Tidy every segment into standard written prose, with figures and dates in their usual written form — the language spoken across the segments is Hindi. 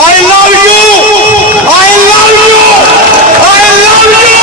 I love you, I love you, I love you.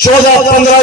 14-15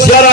11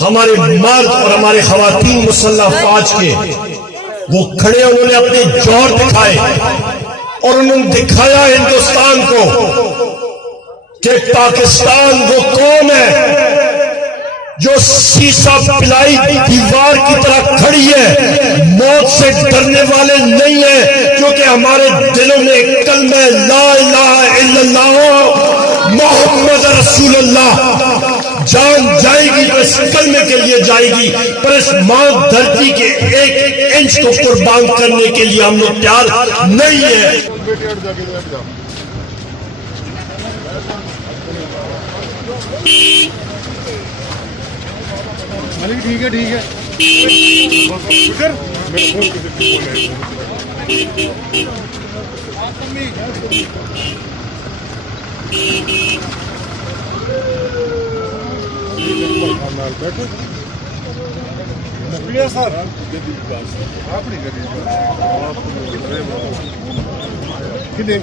हमारे मर्द और हमारे खवातीन मुसल्लह फौज के वो खड़े, उन्होंने अपने जोर दिखाए और उन्होंने दिखाया हिंदुस्तान को कि पाकिस्तान वो कौम है जो शीशा पिलाई दीवार की तरह खड़ी है, मौत से डरने वाले नहीं है, क्योंकि हमारे दिलों में कलमा ला इलाहा इल्लल्लाह मोहम्मद रसूलुल्लाह। जान जाएगी तो इस कलमे के लिए जाएगी, पर इस मां धरती के एक इंच को कुर्बान करने के लिए हम लोग तैयार नहीं है। ठीक है ठीक है। सर अपनी कितने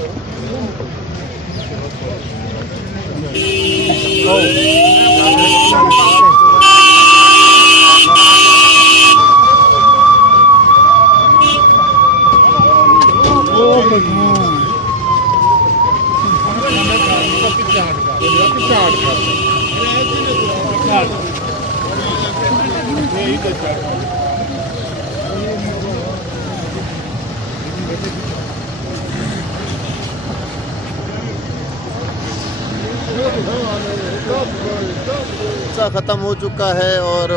ख़त्म हो चुका है और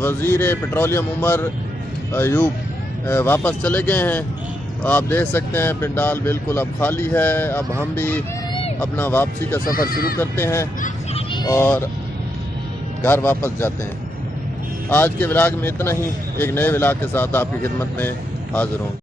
वज़ीर पेट्रोलियम उमर अयूब वापस चले गए हैं। आप देख सकते हैं पंडाल बिल्कुल अब खाली है। अब हम भी अपना वापसी का सफ़र शुरू करते हैं और घर वापस जाते हैं। आज के व्लॉग में इतना ही। एक नए व्लॉग के साथ आपकी खिदमत में हाज़िर हूँ।